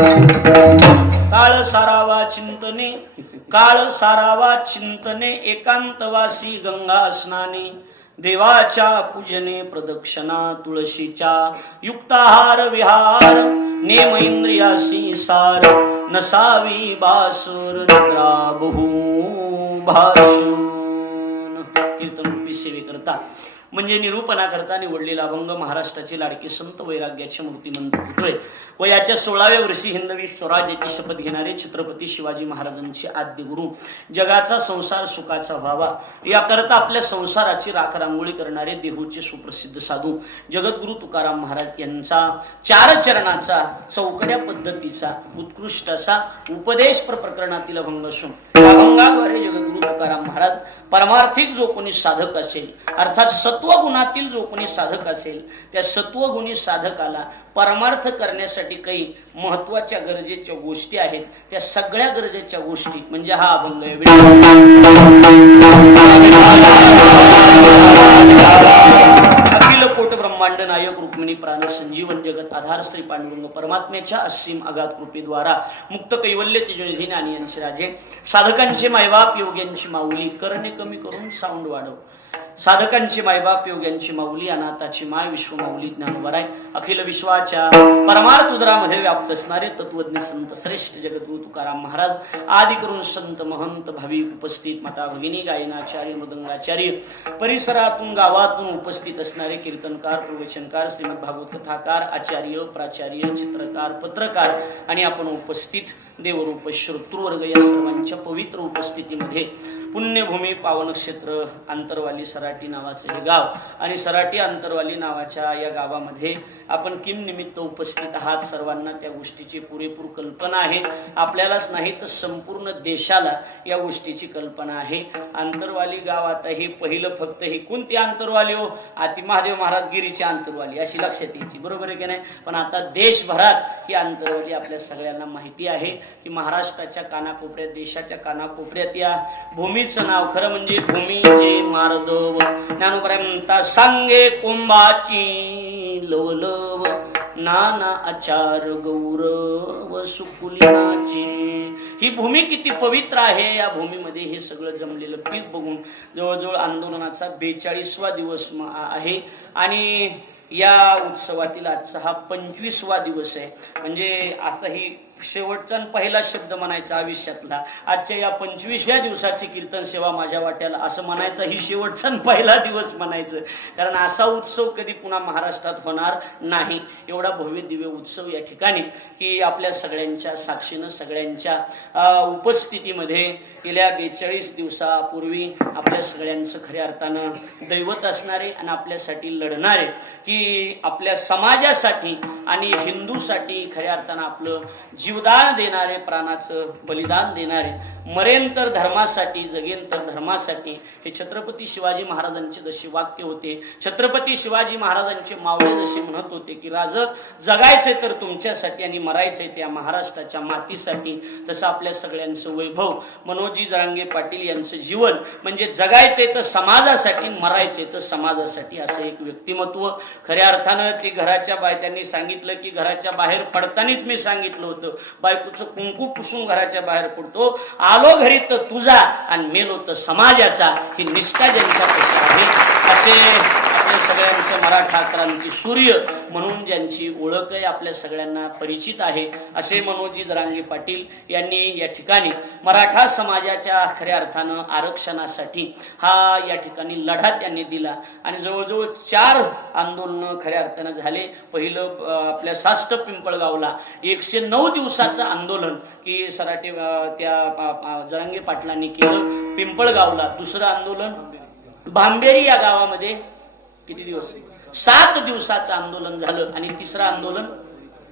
काळ सारावा चिंतने, काळ सारावा चिंतने, एकांतवासी गंगा स्नाने, देवाच्या पूजने प्रदक्षिणा तुळशीच्या, युक्ताहार विहार, नेम इंद्रियासी सार, नसावी बासुर निद्रा बहु भाषण. कीर्तन रूपी सेवे करता म्हणजे निरूपणा करता निवडलेला अभंग महाराष्ट्राचे लाडके संत वैराग्याचे मूर्तिमंत पुतळे वयाच्या 16व्या वर्षी हिंदवी स्वराज्याची शपथ घेणारे छत्रपती शिवाजी महाराजांचे आद्य गुरु, जगाचा संसार सुखाचा व्हावा याकरता आपल्या संसाराची राखरांगोळी करणारे देहूचे सुप्रसिद्ध साधू जगद्गुरु तुकाराम महाराज यांचा 4 चरणाचा चौकड्या पद्धतीचा उत्कृष्ट असा उपदेश प्रकरणातील अभंग असून अभंगाद्वारे जगद्गुरु तुकाराम महाराज परमार्थिक जो कोणी साधक असेल, अर्थात सत्वगुणातील जो कोणी साधक असेल, त्या सत्वगुणी साधकाला परमार्थ करण्यासाठी काही महत्वाच्या गरजेच्या गोष्टी आहेत, त्या सगळ्या गरजेच्या गोष्टी म्हणजे हा अभंग आहे. अखिल कोट ब्रह्मांड नायक रुक्मिणी प्राण संजीवन जगत आधार श्री पांडुरंग परमात्म्याच्या असीम अगाध कृपेद्वारा मुक्त कैवल्य तेजोनिधी ज्ञानी यांचे राजे, साधकांचे मायबाप योग्यांची माऊली, करणे कमी करून साऊंड वाढव, साधकांची मायबाप योग्यांची माऊली, अनाथाची माय विश्वमाऊली ज्ञानवराय, अखिल विश्वाच्या परमार्थ उदरामध्ये व्याप्त असणारे तत्वज्ञ संत श्रेष्ठ जगद्गुरु तुकाराम महाराज आदी करून संत महंत भाविक उपस्थित, माता भगिनी, गायनाचार्य, मृदंगाचार्य, परिसरातून गावातून उपस्थित असणारे कीर्तनकार, प्रवचनकार, श्रीमद भागवत कथाकार, आचार्य, प्राचार्य, चित्रकार, पत्रकार आणि आपण उपस्थित देवरूप श्रोतृवर्ग या सर्वांच्या पवित्र उपस्थितीमध्ये पुण्यभूमी पावन क्षेत्र आंतरवाली सराटी नावाचे हे गाव आणि सराटी आंतरवाली नावाच्या या गावामध्ये आपण किम निमित्त उपस्थित आहात. सर्वांना त्या गोष्टीची पुरेपूर कल्पना आहे, आपल्यालाच नाही तर संपूर्ण देशाला या गोष्टीची कल्पना आहे. आंतरवाली गाव आता हे पहिलं फक्त हे कोणती आंतरवाली हो, आती महादेव महाराज गिरीची आंतरवाली अशी लक्षात यायची, बरोबर आहे की नाही. पण आता देशभरात ही आंतरवाली आपल्या सगळ्यांना माहिती आहे की महाराष्ट्राच्या कानाकोपऱ्यात, देशाच्या कानाकोपऱ्यात या भूमीचं नाव खरं म्हणजे भूमीचे मार्दव. ज्ञानोबराय म्हणतात, सांगे कुंभाची लवलव, नाना आचार गौरव सुकुलिनाची. ही भूमी किती पवित्र आहे, या भूमीमध्ये हे सगळं जमलेलं पीक बघून जवळजवळ आंदोलनाचा 42वा दिवस आहे आणि या उत्सवातील आजचा हा 25वा दिवस आहे. म्हणजे आता ही शेवटचा पहिला शब्द म्हणायचा आयुष्यातला, आजच्या या 25व्या दिवसाची कीर्तन सेवा माझ्या वाट्याला असं म्हणायचं, ही शेवटचा पहिला दिवस म्हणायचं, कारण असा उत्सव कधी पुन्हा महाराष्ट्रात होणार नाही. एवढा भव्य दिव्य उत्सव या ठिकाणी की आपल्या सगळ्यांच्या साक्षीनं, सगळ्यांच्या उपस्थितीमध्ये गेल्या 42 दिवसापूर्वी आपल्या सगळ्यांचं खऱ्या अर्थानं दैवत असणारे आणि आपल्यासाठी लढणारे, की आपल्या समाजासाठी आणि हिंदूसाठी खऱ्या अर्थानं आपलं जीवदान देणारे, प्राणाचं बलिदान देणारे, मरेन तर धर्मासाठी, जगेन तर धर्मासाठी, हे छत्रपती शिवाजी महाराजांचे जसे वाक्य होते, छत्रपती शिवाजी महाराजांचे मावळे जसे म्हणत होते की राजक जगायचे तर तुमच्यासाठी आणि मरायचे त्या महाराष्ट्राच्या मातीसाठी, तसं आपल्या सगळ्यांचं वैभव मनोजी जरांगे पाटील यांचं जीवन म्हणजे जगायचे तर समाजासाठी, मरायचे तर समाजासाठी असं एक व्यक्तिमत्व. खऱ्या अर्थानं ती घराच्या बाहेर, त्यांनी सांगितलं की घराच्या बाहेर पडतानीच मी सांगितलं होतं, बायकोचं कुंकू पुसून घराच्या बाहेर पडतो, आलो घरी तर तुझा आणि मेलो तर समाजाचा, ही निष्ठा ज्यांच्यापाशी आहे असे आपल्या सगळ्यांचं मराठा क्रांती सूर्य म्हणून ज्यांची ओळख आहे, आपल्या सगळ्यांना परिचित आहे, असे मनोजी जरांगे पाटील यांनी या ठिकाणी मराठा समाजाच्या खऱ्या अर्थानं आरक्षणासाठी हा या ठिकाणी लढा त्यांनी दिला आणि जवळजवळ 4 आंदोलनं खऱ्या अर्थानं झाले. पहिलं आपल्या साष्ट पिंपळगावला 109 दिवसाचं आंदोलन की सराटे त्या जरांगे पाटलांनी केलं पिंपळगावला. दुसरं आंदोलन भांबेरी या गावामध्ये किती दिवस, 7 दिवसाचं आंदोलन झालं आणि तिसरं आंदोलन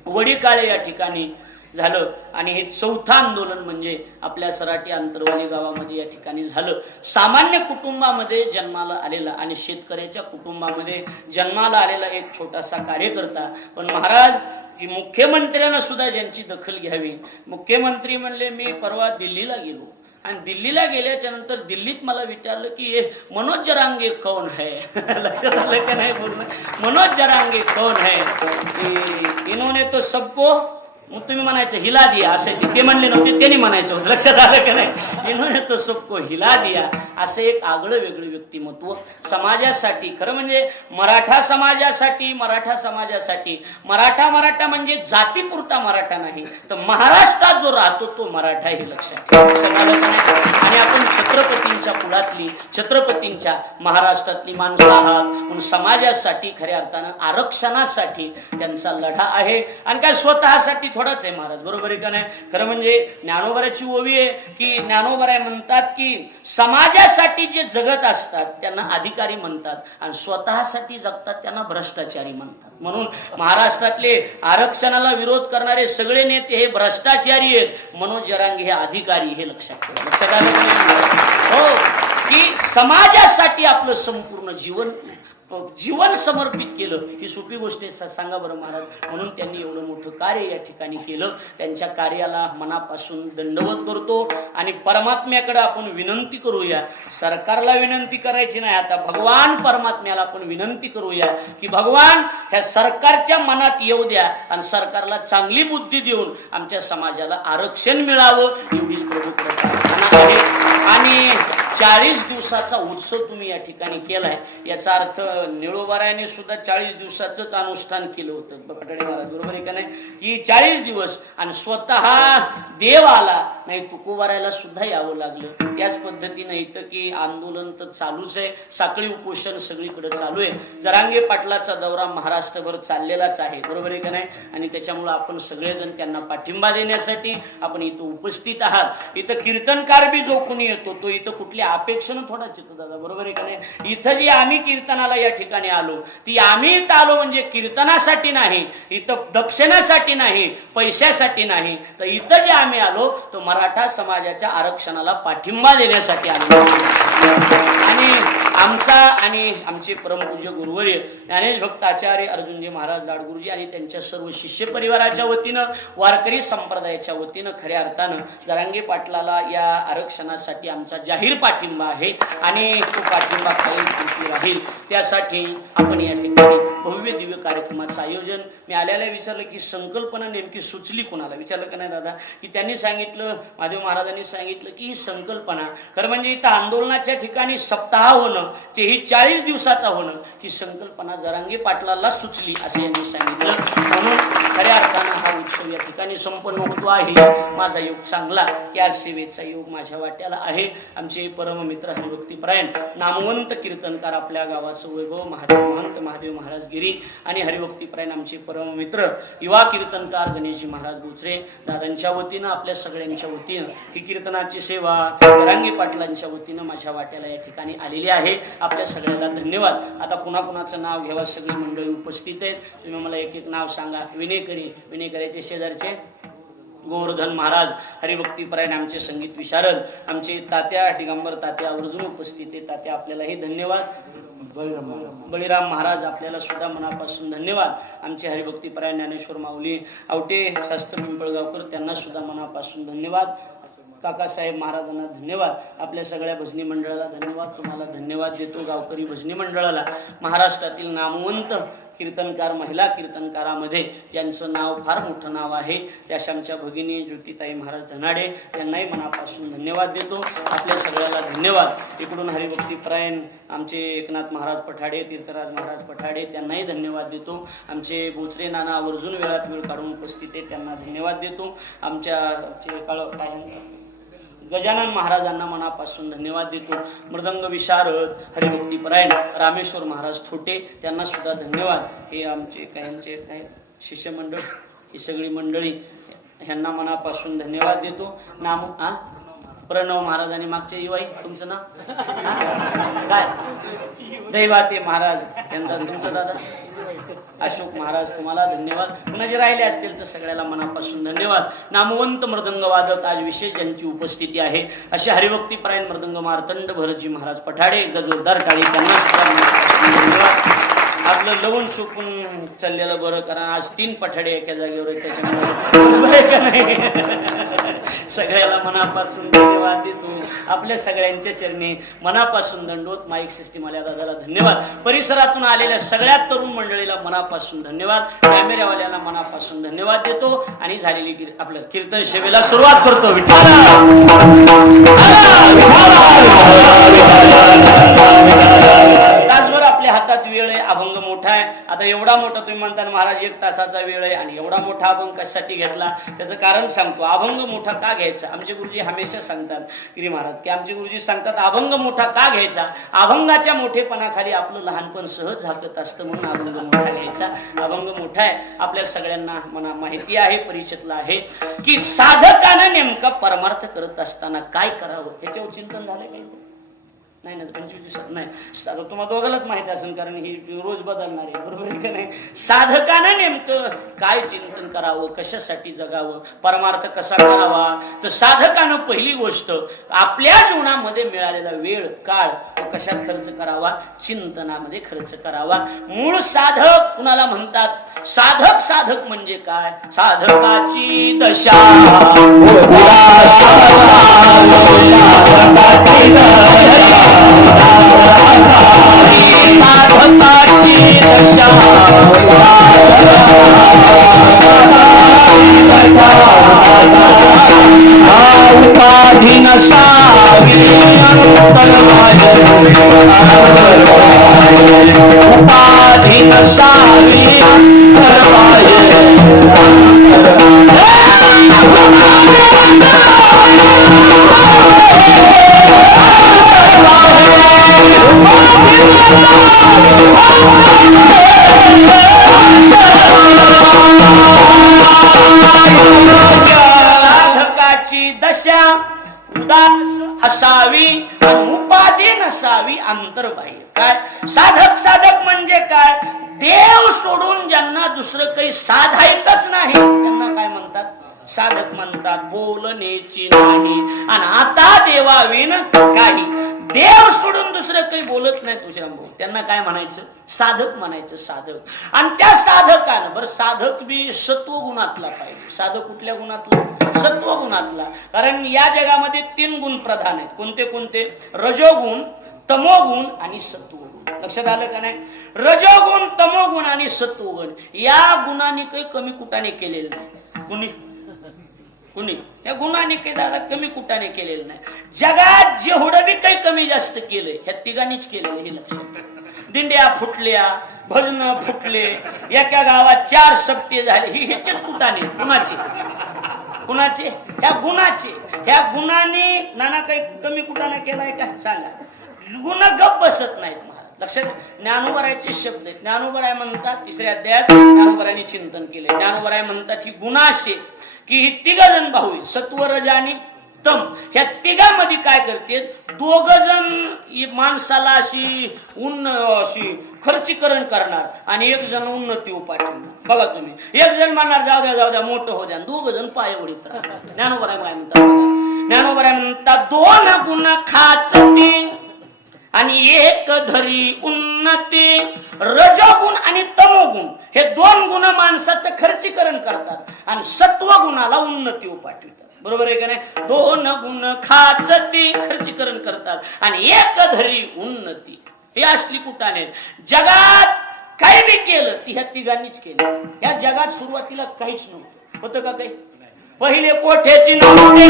वडीकाळे या ठिकाणी झालं आणि हे 4थं आंदोलन म्हणजे आपल्या सराटी आंतरवाली गावामध्ये या ठिकाणी झालं. सामान्य कुटुंबामध्ये जन्माला आलेला आणि शेतकऱ्याच्या कुटुंबामध्ये जन्माला आलेला एक छोटासा कार्यकर्ता, पण महाराज की मुख्यमंत्र्यांना सुद्धा ज्यांची दखल घ्यावी. मुख्यमंत्री म्हणले मी परवा दिल्लीला गेलो आणि दिल्लीला गेल्याच्या नंतर दिल्लीत मला विचारलं की ये मनोज जरांगे कौन है. लक्षात आलं का नाही बोलणं, मनोज जरांगे कौन है, इन्होंने तो सबको मग तुम्ही म्हणायचं हिला दिया असे ते म्हणले नव्हते, त्यांनी म्हणायचं होतं. लक्षात आलं का नाही? इन्होंने तो सबको हिला दिया असं एक आगळं वेगळं व्यक्तिमत्व समाजासाठी. खरं म्हणजे मराठा समाजासाठी मराठा म्हणजे जातीपुरता मराठा नाही, तर महाराष्ट्रात जो राहतो तो मराठा, हे लक्षात ठेवा. आणि आपण छत्रपतींच्या कुळातली, छत्रपतींच्या महाराष्ट्रातली माणसं आहात म्हणून समाजासाठी खऱ्या अर्थानं आरक्षणासाठी त्यांचा लढा आहे. आणि काय स्वतःसाठी थोडाच आहे महाराज, बरोबर आहे का नाही? खरं म्हणजे ज्ञानोबाची ओवी आहे की ज्ञानोबराय म्हणतात की समाजासाठी जे जगत असतात त्यांना अधिकारी म्हणतात आणि स्वतःसाठी जगतात त्यांना भ्रष्टाचारी म्हणतात. म्हणून महाराष्ट्रातले आरक्षणाला विरोध करणारे सगळे नेते हे भ्रष्टाचारी आहेत, मनोज जरांगे हे अधिकारी, हे लक्षात ठेवा. लक्षात आलं हो की समाजासाठी आपलं संपूर्ण जीवन समर्पित केलं, ही सोपी गोष्ट आहे सांगा बरं महाराज. म्हणून त्यांनी एवढं मोठं कार्य या ठिकाणी केलं. त्यांच्या कार्याला मनापासून दंडवत करतो आणि परमात्म्याकडे आपण विनंती करूया. सरकारला विनंती करायची नाही, आता भगवान परमात्म्याला आपण विनंती करूया की भगवान ह्या सरकारच्या मनात येऊ द्या आणि सरकारला चांगली बुद्धी देऊन आमच्या समाजाला आरक्षण मिळावं, एवढीच प्रभू प्रार्थना आहे. आणि 40 दिवसाचा उत्सव तुम्ही या ठिकाणी केलाय, याचा अर्थ निळोबारायाने सुद्धा 40 दिवसाचंच अनुष्ठान केलं होतं पठाडे महाराज, बरोबर आहे का नाही? की 40 दिवस आणि स्वतः देव आला नाही, तुकोबारायला सुद्धा यावं लागलं. त्याच पद्धतीनं इथं की आंदोलन तर चालूच आहे, साखळी उपोषण सगळीकडे चालू आहे. जरांगे पाटलाचा दौरा महाराष्ट्रभर चाललेलाच आहे, बरोबर आहे का नाही? आणि त्याच्यामुळं आपण सगळेजण त्यांना पाठिंबा देण्यासाठी आपण इथं उपस्थित आहात. इथं कीर्तनकार बी जो कोणी येतो तो इथं कुठल्या अपेक्षेनं थोडाच येतो दादा, बरोबर आहे का नाही? इथं जी आम्ही कीर्तनाला या ठिकाणी आलो, ती आम्ही इथं आलो म्हणजे कीर्तनासाठी नाही, इथं दक्षिणासाठी नाही, पैशासाठी नाही, तर इथं जे आम्ही आलो तो मराठा समाजाच्या आरक्षणाला पाठिंबा देण्यासाठी आलो. आणि आमचे परमपूज्य गुरुवर्य ज्ञानेश भक्त आचार्य अर्जुनजी महाराज लाडगुरुजी आणि त्यांच्या सर्व शिष्य परिवाराच्या वतीनं, वारकरी संप्रदायाच्या वतीनं खऱ्या अर्थानं जरांगे पाटलाला या आरक्षणासाठी आमचा जाहीर पाठिंबा आहे आणि तो पाठिंबा कायम राहील. त्यासाठी आपण या ठिकाणी भव्य दिव्य कार्यक्रमाचं आयोजन. मी आल्याला विचारलं की संकल्पना नेमकी सुचली कोणाला, विचारलं का नाही दादा? की त्यांनी सांगितलं, महादेव महाराजांनी सांगितलं की ही संकल्पना खरं म्हणजे इथं आंदोलनाच्या ठिकाणी सप्ताह होणं, तेही 40 दिवसाचा होणं, ही संकल्पना जरांगे पाटलाला सुचली असं यांनी सांगितलं. म्हणून खऱ्या अर्थानं हा उत्सव या ठिकाणी संपन्न होतो आहे. माझा योग चांगला की आज सेवेचा योग माझ्या वाट्याला आहे. आमचे परम मित्र हरिभक्तीपरायण नामवंत कीर्तनकार, आपल्या गावाचं वैभव महंत महादेव महाराज गिरी आणि हरिभक्तीपरायण आमचे परम मित्र युवा कीर्तनकार गणेशजी महाराज बोचरे दादांच्या वतीनं, आपल्या सगळ्यांच्या वतीनं ही कीर्तनाची सेवा जरांगे पाटलांच्या वतीनं माझ्या वाट्याला या ठिकाणी आलेली आहे. आपल्या सगळ्यांना धन्यवाद. आता कुणाकुणाचं नाव घ्यावा, सगळी मंडळी उपस्थित आहेत, तुम्ही मला एक एक नाव सांगा. विनेकरीचे शेजारचे गोवर्धन महाराज हरिभक्तीपरायण, आमचे संगीत विशारद, आमचे तात्या दिगंबर तात्या आवर्जून उपस्थित आहे. तात्या आपल्यालाही धन्यवाद. बळीराम महाराज आपल्याला सुद्धा मनापासून धन्यवाद. आमचे हरिभक्तीपरायण ज्ञानेश्वर माऊली आवटे शास्त्र पिंपळगावकर, त्यांना सुद्धा मनापासून धन्यवाद. काकासाहेब महाराजांना धन्यवाद. आपल्या सगळ्या भजनी मंडळाला धन्यवाद. तुम्हाला धन्यवाद देतो. गावकरी भजनी मंडळाला, महाराष्ट्रातील नामवंत कीर्तनकार, महिला कीर्तनकारामध्ये ज्यांचं नाव फार मोठं नाव आहे, त्या आमच्या भगिनी ज्योतिताई महाराज धनाडे, त्यांनाही मनापासून धन्यवाद देतो. आपल्या सगळ्याला धन्यवाद. इकडून हरिभक्तीपरायण आमचे एकनाथ महाराज पठाडे, तीर्थराज महाराज पठाडे, त्यांनाही धन्यवाद देतो. आमचे बोचरे नाना आवर्जून वेळात वेळ काढून उपस्थित आहेत, त्यांना धन्यवाद देतो. आमच्या गजानन महाराजांना मनापासून धन्यवाद देतो. मृदंग विशारद हरिभक्तीपरायण रामेश्वर महाराज थोटे, त्यांना सुद्धा धन्यवाद. हे आमचे काय शिष्यमंडळ, ही सगळी मंडळी, ह्यांना मनापासून धन्यवाद देतो. प्रणव महाराज आणि मागचे युवाई, तुमचं नाव काय? दैवाते महाराज, त्यांचा तुमचं दादा अशोक महाराज, तुम्हाला धन्यवाद. पुन्हा जे राहिले असतील तर सगळ्याला मनापासून धन्यवाद. नामवंत मृदंग वादक आज विशेष ज्यांची उपस्थिती आहे असे हरिभक्तीपरायण मृदंग मार्तंड भरतजी महाराज पठाडे, एकदा जोरदार टाळी त्यांना सुद्धा धन्यवाद. आपलं लवून चुकून चाललेलं बरं, कारण आज 3 पठाडे एका जागेवर आहेत, त्याच्यामुळे बरं का नाही. सगळ्याला मनापासून धन्यवाद देतो. आपल्या सगळ्यांच्या चरणी मनापासून दंडवत. माईक सिस्टीम आल्या दादाला धन्यवाद. परिसरातून आलेल्या सगळ्या तरुण मंडळीला मनापासून धन्यवाद. कॅमेऱ्यावाल्यांना मनापासून धन्यवाद देतो आणि झालेली आपल्या कीर्तन सेवेला सुरुवात करतो. तासभर आपल्या हातात वेळ आहे. अभंग मोठा आहे. आता एवढा मोठा तुम्ही म्हणता महाराज 1 तासाचा वेळ आहे आणि एवढा मोठा अभंग कशासाठी घेतला त्याचं कारण सांगतो. अभंग मोठा का घ्यायचा? आमचे गुरुजी हमेशा सांगतात गिरी महाराज की आमचे गुरुजी सांगतात अभंग मोठा का घ्यायचा? अभंगाच्या मोठेपणाखाली आपलं लहानपण सहज झाकत असतं, म्हणून अभंग मोठा घ्यायचा. अभंग मोठा आहे. आपल्या सगळ्यांना मना माहिती आहे, परिचितला आहे की साधकानं नेमका परमार्थ करत असताना काय करावं ह्याच्यावर चिंतन झालंय काही? नाही ना, 25 दिवसात नाही. तुम्हाला दोघांनाच माहिती असेल, कारण ही रोज बदलणार आहे, बरोबर आहे का नाही? साधकानं नेमकं काय चिंतन करावं, कशासाठी जगावं, परमार्थ कसा करावा? तर साधकानं पहिली गोष्ट आपल्या जीवनामध्ये मिळालेला वेळ काळ कशात खर्च करावा? चिंतनामध्ये खर्च करावा. मूळ साधक कुणाला म्हणतात? साधक साधक म्हणजे काय? साधकाची दशा उपाधी नसावी उपाधी नसावी साधकाची दशा उदास असावी, उपाधी नसावी अंतर्बाह्य. काय साधक? साधक म्हणजे काय? देव सोडून ज्यांना दुसरं काही साधायचंच नाही त्यांना काय म्हणतात? साधक म्हणतात. बोलण्याची नाही आणि आता देवाविन काही. देव सोडून दुसरं काही बोलत नाही तुझ्या भाऊ, त्यांना काय म्हणायचं? साधक म्हणायचं. साधक. आणि त्या साधकानं बरं, साधक बी सत्व गुणातला पाहिजे. साधक कुठल्या गुणातला? सत्व गुणातला. कारण या जगामध्ये 3 गुण प्रधान आहेत. कोणते कोणते? रजोगुण, तमोगुण आणि सत्वगुण. लक्षात आलं का नाही? रजोगुण, तमोगुण आणि सत्वगुण या गुणांनी काही कमी कुटाने केलेलं नाही. कुणी कुणी या गुणाने काही दादा कमी कुटाने केलेलं नाही. जगात जेवढं बी काही कमी जास्त केलंय ह्या तिघांनीच केलेलं, हे लक्षात. दिंड्या फुटल्या, भजन फुटले, एका गावात 4 सप्ते झाले, ही ह्याचेच कुटाने. कुणाचे? कुणाचे? ह्या गुणाचे. ह्या गुणाने नाना काही कमी कुटाना केलाय का? सांगा. गुण गप बसत नाहीत महाराज. लक्षात. ज्ञानोबरायचे शब्द आहेत. ज्ञानोबराय म्हणतात 3ऱ्या अध्यायात ज्ञानोबरायांनी चिंतन केले. ज्ञानोबराय म्हणतात ही गुणाशे की ही 3 जण भाऊ, सत्व, रज आणि तम. ह्या तिघांमध्ये काय करते? 2 जण माणसाला अशी खर्चीकरण करणार आणि 1 जण उन्नती उपाठवणार. बघा तुम्ही, 1 जण म्हणणार जाऊ द्या मोठं हो द्या, 2 जण पाय ओढीत राहतात. ज्ञानोबराय काय म्हणतात? ज्ञानोबराय म्हणतात 2 गुण खाचती आणि 1 धरी उन्नती. रजोगुण आणि तमोगुण हे 2 गुण माणसाचं खर्चीकरण करतात आणि सत्वगुणाला उन्नती उपाठवितात. बरोबर आहे का नाही? 2 गुण खाचती, खर्चीकरण करतात आणि 1 धरी उन्नती. हे असली कुटाने. जगात काही बी केलं ती ह्या तिघांनीच केलं. या जगात सुरुवातीला काहीच नव्हतं. होतं का काही? पहिले कोठ्याची नव्हते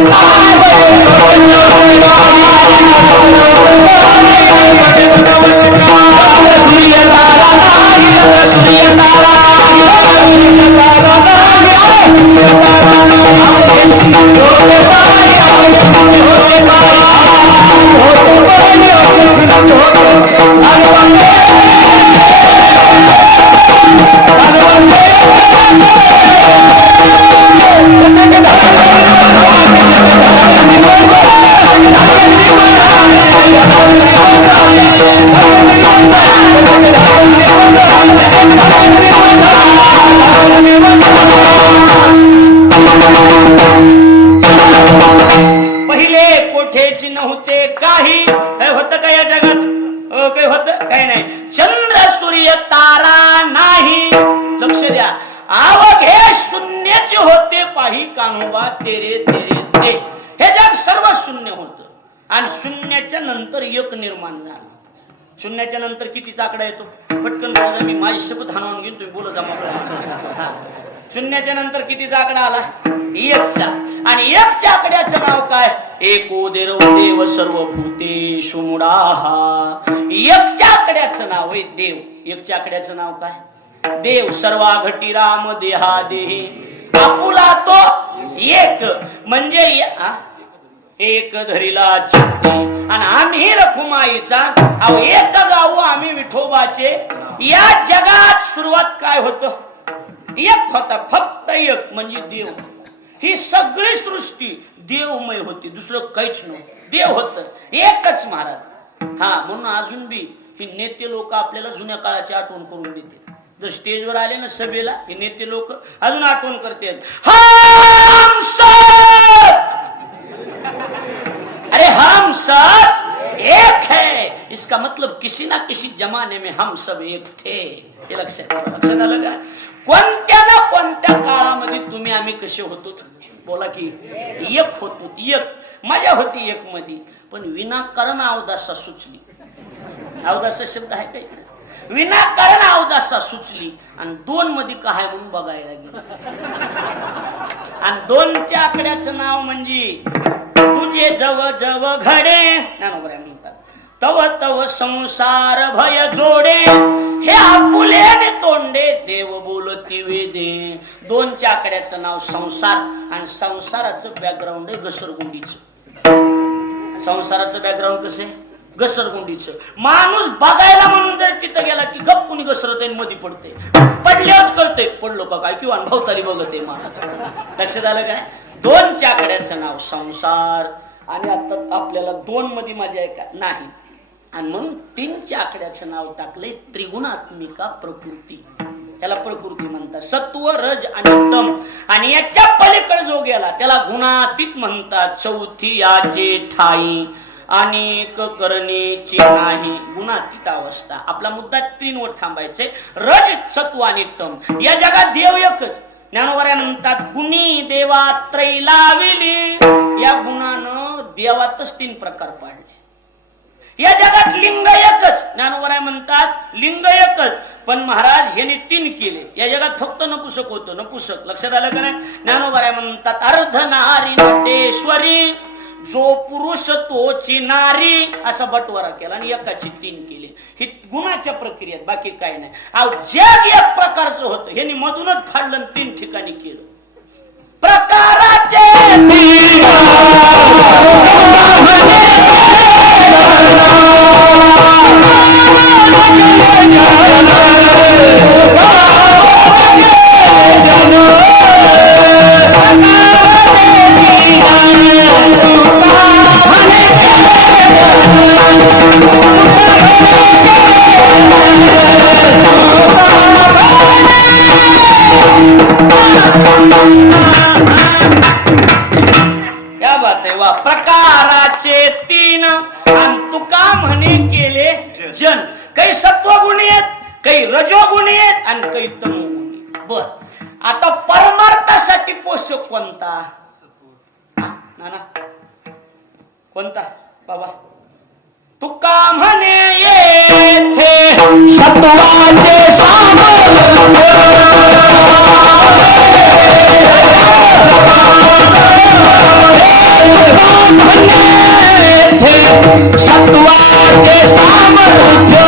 आवघे शून्याचे होते पाही कान्होबा तेरे तेरे ते. हे जग सर्व शून्य होतं आणि शून्याच्या नंतर एक निर्माण झाला. शून्याच्या नंतर कितीचा आकडा येतो? पटकन बोला, मी माझी शपथ हाणून घेऊन तुम्ही बोलत जा. शून्याच्या नंतर कितीचा आकडा आला? एकचा. आणि एकच्या आकड्याचं नाव काय? एको देव सर्व भूतेषु मूढाः. एकच्या आकड्याचं नाव आहे देव. एकच्या आकड्याचं नाव काय? देव. सर्वा घटी राम देहा देही आपुला तो एक. म्हणजे एक धरिला चित्ती आणि आम्ही रखुमाईचा. अहो एक गाऊ आम्ही विठोबाचे. या जगात सुरुवात काय होतं? एक होता, फक्त एक, म्हणजे देव. ही सगळी सृष्टी देवमय होती, दुसरं काहीच नव्हतं. देव होत एकच महाराज. हा, म्हणून अजून बी ही नेते लोक आपल्याला जुन्या काळाची आठवण करून देते. जर स्टेजवर आले ना सभेला, हे नेते लोक अजून आठवण करतात. हम सब, अरे हम सब एक है. इसका मतलब किसी ना किसी जमाने में हम सब एक थे. हे लक्षात आलं का? कोणत्या ना कोणत्या काळामध्ये तुम्ही आम्ही कसे होतो? बोला की एक होतो. एक मजा होती एक मध्ये. पण विनाकारण अवदासा सुचली. अवदासा शब्द आहे का इकडे? विनाकारण अवदासा सुचली आणि दोन मध्ये काय म्हणून बघायला गेलो. आणि दोनच्या आकड्याचं नाव म्हणजे तुझे जव जव घडे ज्ञानोबा म्हणतात तव तव संसार भय जोडे. हे आपुले तोंडे देव बोलती वेदे. दोनच्या आकड्याचं नाव संसार आणि संसाराचं बॅकग्राऊंड आहे घसरगुंडीचं. संसाराचं बॅकग्राऊंड कसं आहे? घसरगुंडीचं. माणूस बघायला म्हणून जर तिथं गेला की गप कुणी घसरत आहे मध्ये पडते. पडल्याच करते पडलो का काय किंवा भवताली बघत आहे मला. लक्षात आलं काय? दोनच्या आकड्याचं नाव संसार. आणि आता आपल्याला दोन मध्ये मजा आहे का? नाही. आणि म्हणून तीनच्या आकड्याचं नाव टाकलंय त्रिगुणात्मिका प्रकृती. त्याला प्रकृती म्हणतात. सत्व रज आणि तम. आणि याच्या पलीकडे जो गेला त्याला गुणातीत म्हणतात. चौथी याचे ठाई अनेक करणेची नाही. गुणातीत अवस्था. आपला मुद्दा तीनवर थांबायचे. रज सत्व आणि तम. या जगात देव एकच. ज्ञानोबा म्हणतात गुणी देवा त्रय लाविली. या गुणानं देवातच तीन प्रकार पाडले. या जगात लिंग एकच. ज्ञानोबा म्हणतात लिंग एकच, पण महाराज यांनी तीन केले. या जगात फक्त नपुसक होतं. नपुसक. लक्षात आलं का नाही? ज्ञानोबा म्हणतात अर्धनारी नटेश्वरी. जो पुरुष तोची नारी. असा बटवारा केला आणि एकाची तीन केले. ही गुणाच्या प्रक्रियेत, बाकी काय नाही. जग एक प्रकारचं होतं. यांनी मधूनच फाडलं तीन ठिकाणी केलं. प्रकाराचे प्रकाराचे तीन. आणि तुका म्हणे केले जन. काही सत्वगुणी आहेत, काही रजोगुणी आहेत आणि काही तमोगुणी. बर, आता परमार्थासाठी पोषक कोणता? नाना कोणता बाबा? तुका म्हणे येथे सत्वाचे सत्वाचे सामर्थ्य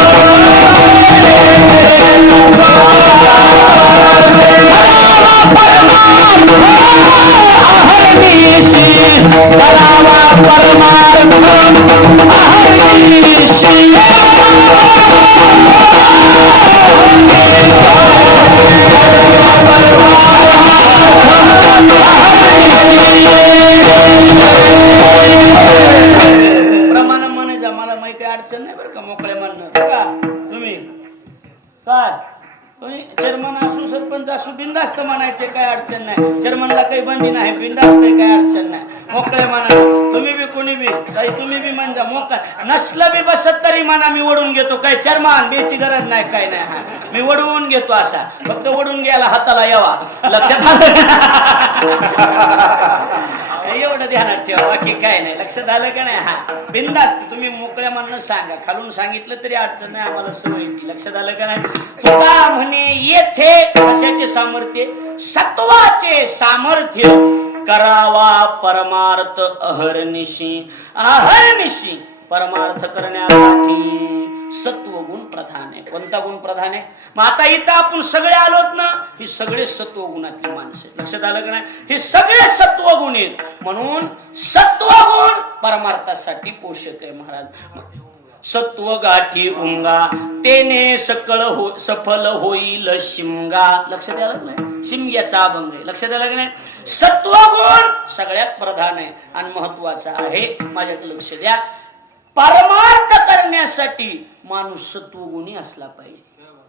अडचण नाही बरं का. मोकळे म्हणणं का तुम्ही काय तुम्ही चेअरमन असू सरपंच असू बिंदास्त म्हणायचे, काय अडचण नाही. जर्मनला काही बंदी नाही, बिंदास्त आहे, काय अडचण नाही. मोकळे म्हणा, तुम्ही बी कोणी बी काही तुम्ही बी म्हणजे मोकळा नसलं बी बसत तरी म्हणा, मी ओढून घेतो, काय चर्मान बेची गरज नाही, काय नाही. हा मी ओढवून घेतो, असा फक्त ओढून घ्यायला हाताला यावा. लक्षात आलं? एवढं ध्यानात ठेवा, बाकी काय नाही. लक्षात आलं का नाही? हा बिंदास्त तुम्ही मोकळ्या मनानं सांगा, खालून सांगितलं तरी अडचण नाही, आम्हाला सवय येते. लक्षात आलं का नाही? तुला म्हणे येथे कशाचे सामर्थ्य? सत्वाचे सामर्थ्य करावा परमार्थ अहर्निशी. अहर्निशी परमार्थ करण्यासाठी सत्वगुण प्रधान आहे. कोणता गुण प्रधान आहे? मग आता इथं आपण सगळे आलोत ना, ही सगळे सत्वगुणातली माणसं आहेत. लक्षात आलं का नाही? हे सगळे सत्वगुण आहेत, म्हणून सत्वगुण परमार्थासाठी पोषक आहे. महाराज, सत्व गाठी उंगा तेने सफल होईल शिमगा. लक्षात आलं नाही? शिमग्याचा अभंग आहे. लक्षात आलं की नाही? सत्वगुण सगळ्यात प्रधान आहे आणि महत्वाचा आहे. माझ्याकडे लक्ष द्या. परमार्थ करण्यासाठी माणूस सत्वगुणी असला पाहिजे.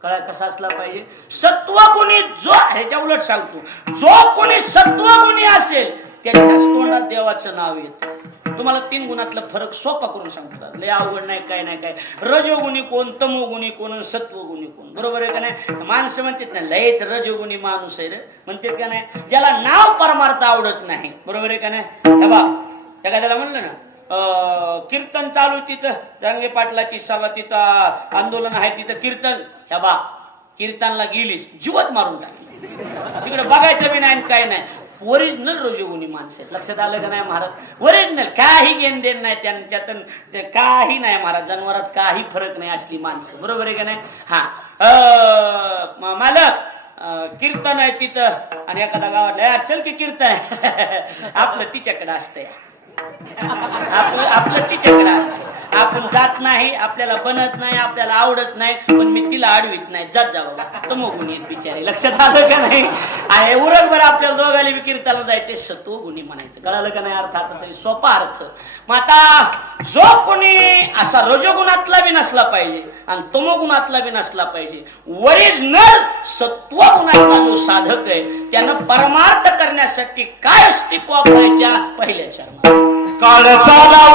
कळा कसा असला पाहिजे? सत्वगुणी जो, ह्याच्या उलट सांगतो, जो कोणी सत्वगुणी असेल त्याच्याच तोंडात देवाचं नाव येतं. तुम्हाला 3 गुणातला फरक सोपा करून सांगतो, लय अवघड नाही, काय नाही काय. रजोगुणी कोण, तमोगुणी कोण, सत्वगुणी कोण. बरोबर आहे का नाही? माणसं म्हणतात ना, लयच रजोगुणी माणूस आहे रे, म्हणतात का नाही? ज्याला नाव परमार्थ आवडत नाही. बरोबर आहे का नाही? एखाद्याला म्हणलं ना, कीर्तन चालू, तिथं रंगे पाटलाची सभा, तिथं आंदोलन आहे, तिथं कीर्तन, ह्या बा कीर्तनला गेलीस जीवत मारून टाकली, तिकडे बघायचं बी नाही, काय नाही. ओरिजिनल रजोगुणी माणसं आहेत. लक्षात आलं का नाही महाराज? ओरिजिनल, काही घेण देण नाही त्यांच्यात, ते काही नाही महाराज, जनावरात काही फरक नाही असली माणसं. बरोबर आहे का नाही? हा मालक कीर्तन आहे तिथं आणि एखादा गावातला चल की कीर्तन आहे आपलं तिच्याकडे असतंय, आपलं तिच्याकडे असतं. आपण जात नाही, आपल्याला बनत नाही, आपल्याला आवडत नाही, पण मी तिला अडवीत नाही, जात जावं तमोगुणी बिचारी. लक्षात आलं का नाही? आहे उरक बरं, आपल्याला दोघांना बी कीर्तनाला जायचे, सत्वगुणी म्हणायचं. कळालं का नाही? अर्थ आता तरी सोपा अर्थ. मग आता जो कोणी असा रजोगुणातला बी नसला पाहिजे आणि तमोगुणातला बी नसला पाहिजे, ओरिजिनल सत्वगुणातला जो साधक आहे, त्यानं परमार्थ करण्यासाठी काय स्टिप वापरायच्या? पहिल्या शर्मा काळसाला